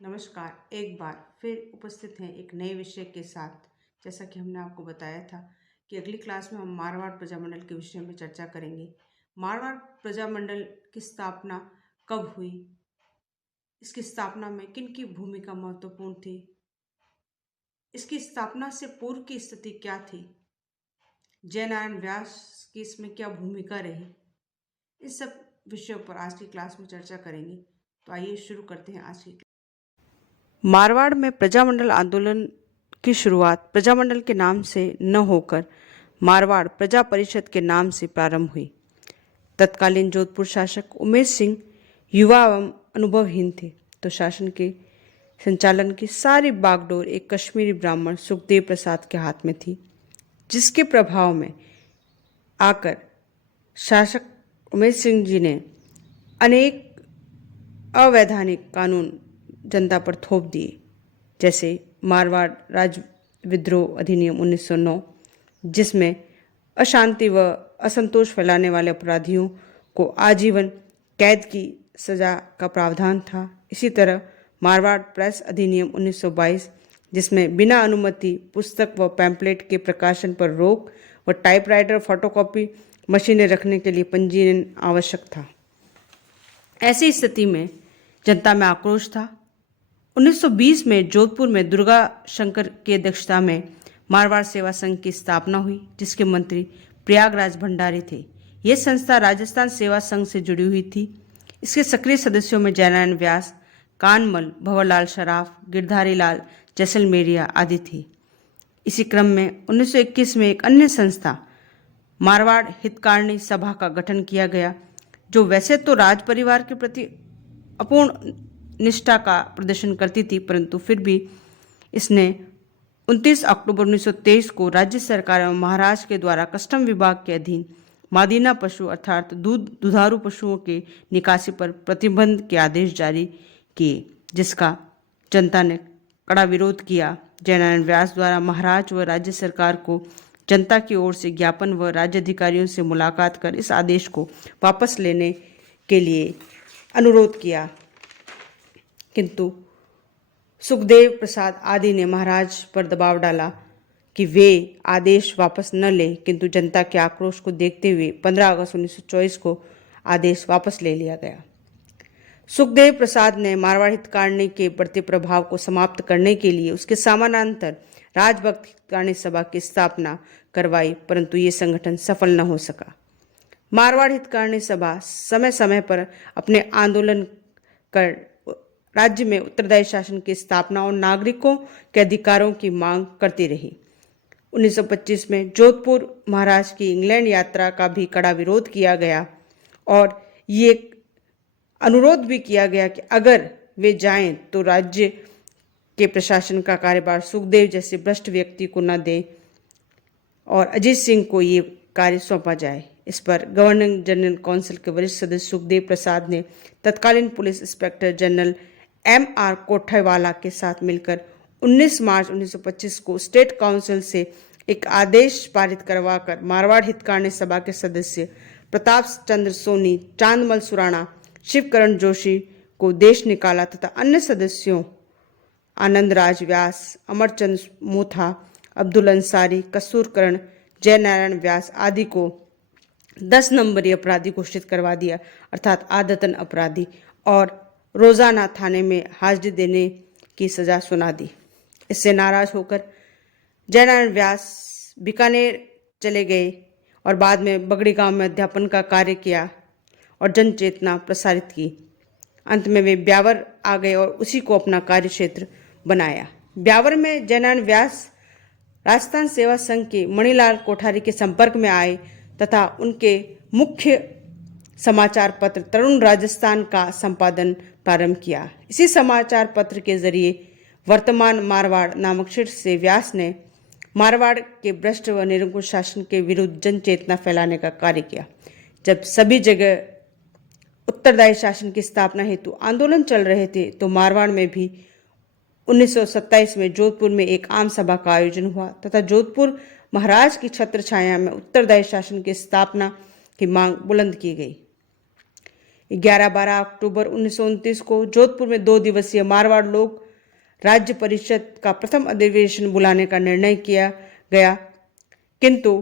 नमस्कार। एक बार फिर उपस्थित हैं एक नए विषय के साथ। जैसा कि हमने आपको बताया था कि अगली क्लास में हम मारवाड़ प्रजामंडल के विषय में चर्चा करेंगे। मारवाड़ प्रजामंडल की स्थापना कब हुई, इसकी स्थापना में किन की भूमिका महत्वपूर्ण थी, इसकी स्थापना से पूर्व की स्थिति क्या थी, जयनारायण व्यास की इसमें क्या भूमिका रही, इन सब विषयों पर आज की क्लास में चर्चा करेंगे। तो आइए शुरू करते हैं आज की। मारवाड़ में प्रजामंडल आंदोलन की शुरुआत प्रजामंडल के नाम से न होकर मारवाड़ प्रजा परिषद के नाम से प्रारंभ हुई। तत्कालीन जोधपुर शासक उमेश सिंह युवा एवं अनुभवहीन थे, तो शासन के संचालन की सारी बागडोर एक कश्मीरी ब्राह्मण सुखदेव प्रसाद के हाथ में थी, जिसके प्रभाव में आकर शासक उमेश सिंह जी ने अनेक अवैधानिक कानून जनता पर थोप दिए, जैसे मारवाड़ राज्य विद्रोह अधिनियम 1909, जिसमें अशांति व असंतोष फैलाने वाले अपराधियों को आजीवन कैद की सजा का प्रावधान था। इसी तरह मारवाड़ प्रेस अधिनियम 1922, जिसमें बिना अनुमति पुस्तक व पैम्पलेट के प्रकाशन पर रोक व टाइपराइटर फोटोकॉपी मशीनें रखने के लिए पंजीयन आवश्यक था। ऐसी स्थिति में जनता में आक्रोश था। 1920 में जोधपुर में दुर्गा शंकर की अध्यक्षता में मारवाड़ सेवा संघ की स्थापना हुई, जिसके मंत्री प्रयागराज भंडारी थे। यह संस्था राजस्थान सेवा संघ से जुड़ी हुई थी। इसके सक्रिय सदस्यों में जयनारायण व्यास, कानमल, भंवरलाल शराफ, गिरधारी लाल जैसलमेरिया आदि थे। इसी क्रम में 1921 में एक अन्य संस्था मारवाड़ हितकारिणी सभा का गठन किया गया, जो वैसे तो राज परिवार के प्रति अपूर्ण निष्ठा का प्रदर्शन करती थी, परंतु फिर भी इसने 29 अक्टूबर 1923 को राज्य सरकार एवं महाराष्ट्र के द्वारा कस्टम विभाग के अधीन मादीना पशु अर्थात दुधारू पशुओं के निकासी पर प्रतिबंध के आदेश जारी किए, जिसका जनता ने कड़ा विरोध किया। जयनारायण व्यास द्वारा महाराज व राज्य सरकार को जनता की ओर से ज्ञापन व राज्य अधिकारियों से मुलाकात कर इस आदेश को वापस लेने के लिए अनुरोध किया, किंतु सुखदेव प्रसाद आदि ने महाराज पर दबाव डाला कि वे आदेश वापस न लें, किंतु जनता के आक्रोश को देखते हुए 15 अगस्त 1924 को आदेश वापस ले लिया गया। सुखदेव प्रसाद ने मारवाड़ हितकारिणी के बढ़ते प्रभाव को समाप्त करने के लिए उसके समानांतर राजभक्त हितकारिणी सभा की स्थापना करवाई, परंतु ये संगठन सफल न हो सका। मारवाड़ हितकारिणी सभा समय समय पर अपने आंदोलन कर राज्य में उत्तरदायी शासन की स्थापना और नागरिकों के अधिकारों की मांग करती रही। 1925 में जोधपुर महाराज की इंग्लैंड यात्रा का भी कड़ा विरोध किया गया और ये अनुरोध भी किया गया कि अगर वे जाएं तो राज्य के प्रशासन का कार्यभार सुखदेव जैसे भ्रष्ट व्यक्ति को न दे और अजीत सिंह को ये कार्य सौंपा जाए। इस पर गवर्निंग जनरल काउंसिल के वरिष्ठ सदस्य सुखदेव प्रसाद ने तत्कालीन पुलिस इंस्पेक्टर जनरल M.R. कोठावाला के साथ मिलकर 19 मार्च 1925 को स्टेट काउंसिल से एक आदेश पारित करवाकर मारवाड़ हितकारिणी सभा के सदस्य प्रताप चंद्र सोनी, चांदमल सुराणा, शिवकरण जोशी को देश निकाला तथा अन्य सदस्यों आनंदराज व्यास, अमरचंद मोथा, अब्दुल अंसारी, कसूरकरण, जयनारायण व्यास आदि को 10 नंबरी अपराधी घोषित करवा दिया, अर्थात आदतन अपराधी, और रोजाना थाने में हाजिरी देने की सजा सुना दी। इससे नाराज होकर जयनारायण व्यास बीकानेर चले गए और बाद में बगड़ी गांव में अध्यापन का कार्य किया और जन चेतना प्रसारित की। अंत में वे ब्यावर आ गए और उसी को अपना कार्य क्षेत्र बनाया। ब्यावर में जयनारायण व्यास राजस्थान सेवा संघ के मणिलाल कोठारी के संपर्क में आए तथा उनके मुख्य समाचार पत्र तरुण राजस्थान का संपादन प्रारंभ किया। इसी समाचार पत्र के जरिए वर्तमान मारवाड़ नामक शीर्ष से व्यास ने मारवाड़ के भ्रष्ट व निरंकुश शासन के विरुद्ध जन चेतना फैलाने का कार्य किया। जब सभी जगह उत्तरदायी शासन की स्थापना हेतु आंदोलन चल रहे थे, तो मारवाड़ में भी 1927 में जोधपुर में एक आम सभा का आयोजन हुआ तथा जोधपुर महाराज की छत्र छाया में उत्तरदायी शासन की स्थापना की मांग बुलंद की गई। 11-12 अक्टूबर 1929 को जोधपुर में 2 दिवसीय मारवाड़ लोक राज्य परिषद का प्रथम अधिवेशन बुलाने का निर्णय किया गया, किंतु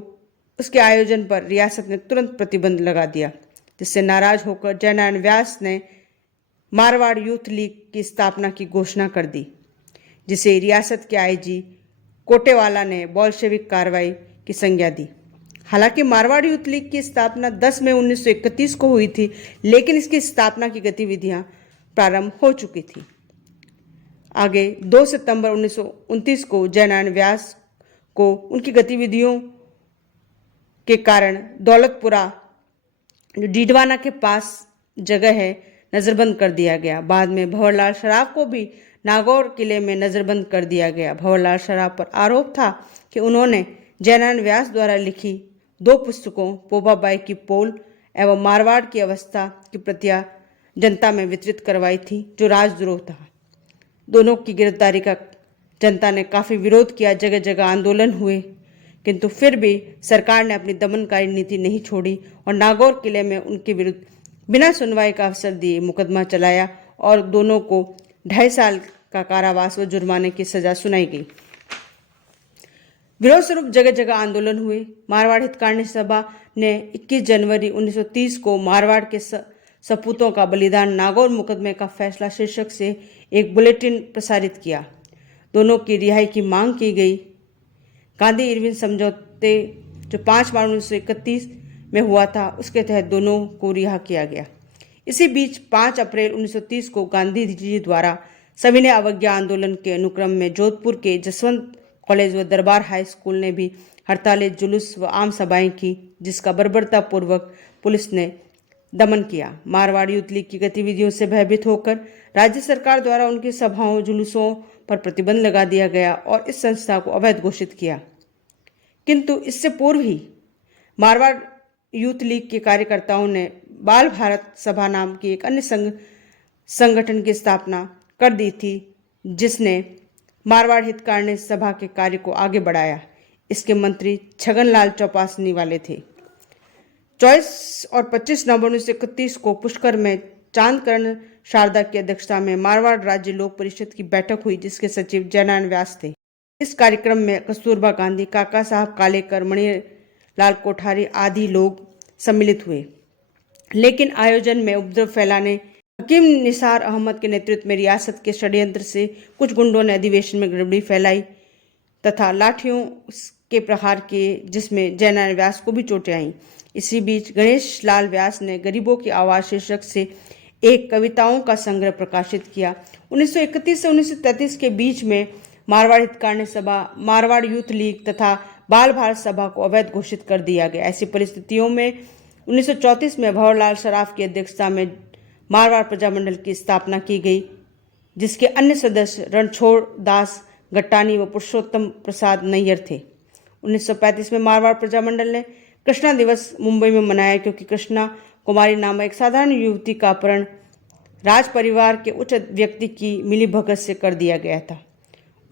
उसके आयोजन पर रियासत ने तुरंत प्रतिबंध लगा दिया, जिससे नाराज होकर जयनारायण व्यास ने मारवाड़ यूथ लीग की स्थापना की घोषणा कर दी, जिसे रियासत के आईजी कोटेवाला ने बोल्शेविक कार्रवाई की संज्ञा दी। हालांकि मारवाड़ यूथ लीग की स्थापना 10 मई 1931 को हुई थी, लेकिन इसकी स्थापना की गतिविधियां प्रारंभ हो चुकी थी। आगे 2 सितंबर 1929 को जयनारायण व्यास को उनकी गतिविधियों के कारण दौलतपुरा जो डीडवाना के पास जगह है नजरबंद कर दिया गया। बाद में भंवरलाल सराफ को भी नागौर किले में नजरबंद कर दिया गया। भंवरलाल सराफ पर आरोप था कि उन्होंने जयनारायण व्यास द्वारा लिखी 2 पुस्तकों पोबाबाई की पोल एवं मारवाड़ की अवस्था की प्रतियां जनता में वितरित करवाई थी, जो राजद्रोह था। दोनों की गिरफ्तारी का जनता ने काफी विरोध किया, जगह जगह आंदोलन हुए, किंतु फिर भी सरकार ने अपनी दमनकारी नीति नहीं छोड़ी और नागौर किले में उनके विरुद्ध बिना सुनवाई का अवसर दिए मुकदमा चलाया और दोनों को 2.5 साल का कारावास व जुर्माने की सजा सुनाई गई। विरोध स्वरूप जगह जगह आंदोलन हुए। मारवाड़ हितकारिणी सभा ने 21 जनवरी 1930 को मारवाड़ के सपूतों का बलिदान नागौर मुकदमे का फैसला शीर्षक से एक बुलेटिन प्रसारित किया। दोनों की रिहाई की मांग की गई। गांधी इरविन समझौते जो 5 मार्च 1931 में हुआ था, उसके तहत दोनों को रिहा किया गया। इसी बीच 5 अप्रैल 1930 को गांधी जी द्वारा सविनय अवज्ञा आंदोलन के अनुक्रम में जोधपुर के जसवंत कॉलेज व दरबार हाई स्कूल ने भी हड़तालें, जुलूस व आम सभाएं की, जिसका बर्बरतापूर्वक पुलिस ने दमन किया। मारवाड़ यूथ लीग की गतिविधियों से भयभीत होकर राज्य सरकार द्वारा उनकी सभाओं, जुलूसों पर प्रतिबंध लगा दिया गया और इस संस्था को अवैध घोषित किया। किंतु इससे पूर्व ही मारवाड़ यूथ लीग के कार्यकर्ताओं ने बाल भारत सभा नाम की एक अन्य संगठन की स्थापना कर दी थी, जिसने मारवाड़ हितकारिणी सभा के कार्य को आगे बढ़ाया। इसके मंत्री छगनलाल चौपासनी वाले थे। 24 और 25 नवंबर 1931 को पुष्कर में चांदकर्ण शारदा की अध्यक्षता में मारवाड़ राज्य लोक परिषद की बैठक हुई, जिसके सचिव जयनारायण व्यास थे। इस कार्यक्रम में कस्तूरबा गांधी, काका साहब कालेकर, मणिलाल कोठारी आदि लोग सम्मिलित हुए, लेकिन आयोजन में उपद्रव फैलाने हकीम निसार अहमद के नेतृत्व में रियासत के षड्यंत्र से कुछ गुंडों ने अधिवेशन में गड़बड़ी फैलाई तथा लाठियों के प्रहार किए, जिसमें जयनारायण व्यास को भी चोटें आईं। इसी बीच गणेश लाल व्यास ने गरीबों की आवाज शीर्षक से एक कविताओं का संग्रह प्रकाशित किया। 1931 से 1933 के बीच में मारवाड़ हितकारिणी सभा, मारवाड़ यूथ लीग तथा बाल भारत सभा को अवैध घोषित कर दिया गया। ऐसी परिस्थितियों में 1934 में भंवरलाल सराफ की अध्यक्षता में मारवाड़ प्रजामंडल की स्थापना की गई, जिसके अन्य सदस्य रणछोड़ दास गट्टानी व पुरुषोत्तम प्रसाद नैयर थे। 1935 में मारवाड़ प्रजामंडल ने कृष्णा दिवस मुंबई में मनाया, क्योंकि कृष्णा कुमारी नामक एक साधारण युवती का अपहरण राज परिवार के उच्च व्यक्ति की मिलीभगत से कर दिया गया था।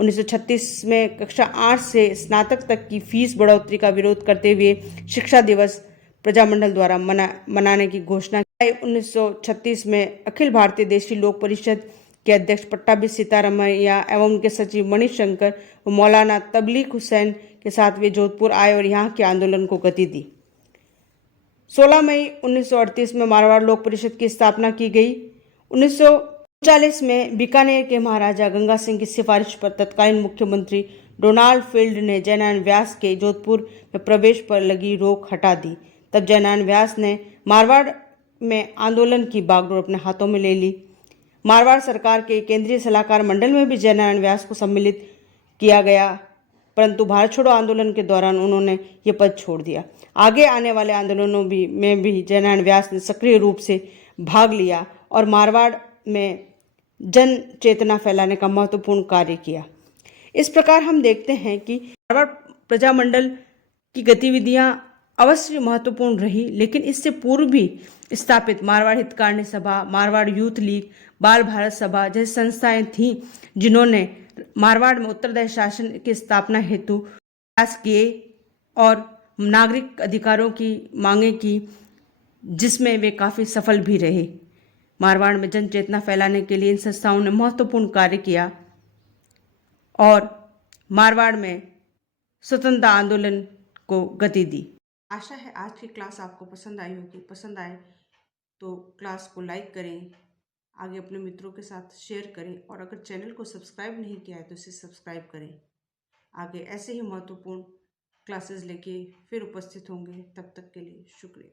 1936 में कक्षा 8 से स्नातक तक की फीस बढ़ोतरी का विरोध करते हुए शिक्षा दिवस प्रजामंडल द्वारा मनाने की घोषणा की। 1936 में अखिल भारतीय देशी लोक परिषद के अध्यक्ष पट्टाभी सीतारमैया एवं उनके सचिव मणिशंकर व मौलाना तबलीग हुसैन के साथ वे जोधपुर आए और यहाँ के आंदोलन को गति दी। 16 मई 1938 में मारवाड़ लोक परिषद की स्थापना की गई। 1939 में बीकानेर के महाराजा गंगा सिंह की सिफारिश पर तत्कालीन मुख्यमंत्री डोनाल्ड फील्ड ने जयनारायण व्यास के जोधपुर में प्रवेश पर लगी रोक हटा दी। तब जयनारायण व्यास ने मारवाड़ में आंदोलन की बागडोर अपने हाथों में ले ली। मारवाड़ सरकार के केंद्रीय सलाहकार मंडल में भी जयनारायण व्यास को सम्मिलित किया गया, परंतु भारत छोड़ो आंदोलन के दौरान उन्होंने ये पद छोड़ दिया। आगे आने वाले आंदोलनों में भी जयनारायण व्यास ने सक्रिय रूप से भाग लिया और मारवाड़ में जन चेतना फैलाने का महत्वपूर्ण कार्य किया। इस प्रकार हम देखते हैं कि मारवाड़ प्रजामंडल की गतिविधियां अवश्य महत्वपूर्ण रही, लेकिन इससे पूर्व भी स्थापित मारवाड़ हितकारिणी सभा, मारवाड़ यूथ लीग, बाल भारत सभा जैसी संस्थाएं थीं, जिन्होंने मारवाड़ में उत्तरदायी शासन की स्थापना हेतु प्रयास किए और नागरिक अधिकारों की मांगे की, जिसमें वे काफ़ी सफल भी रहे। मारवाड़ में जन चेतना फैलाने के लिए इन संस्थाओं ने महत्वपूर्ण कार्य किया और मारवाड़ में स्वतंत्रता आंदोलन को गति दी। आशा है आज की क्लास आपको पसंद आई होगी। पसंद आए तो क्लास को लाइक करें, आगे अपने मित्रों के साथ शेयर करें और अगर चैनल को सब्सक्राइब नहीं किया है तो इसे सब्सक्राइब करें। आगे ऐसे ही महत्वपूर्ण क्लासेस लेके फिर उपस्थित होंगे। तब तक के लिए शुक्रिया।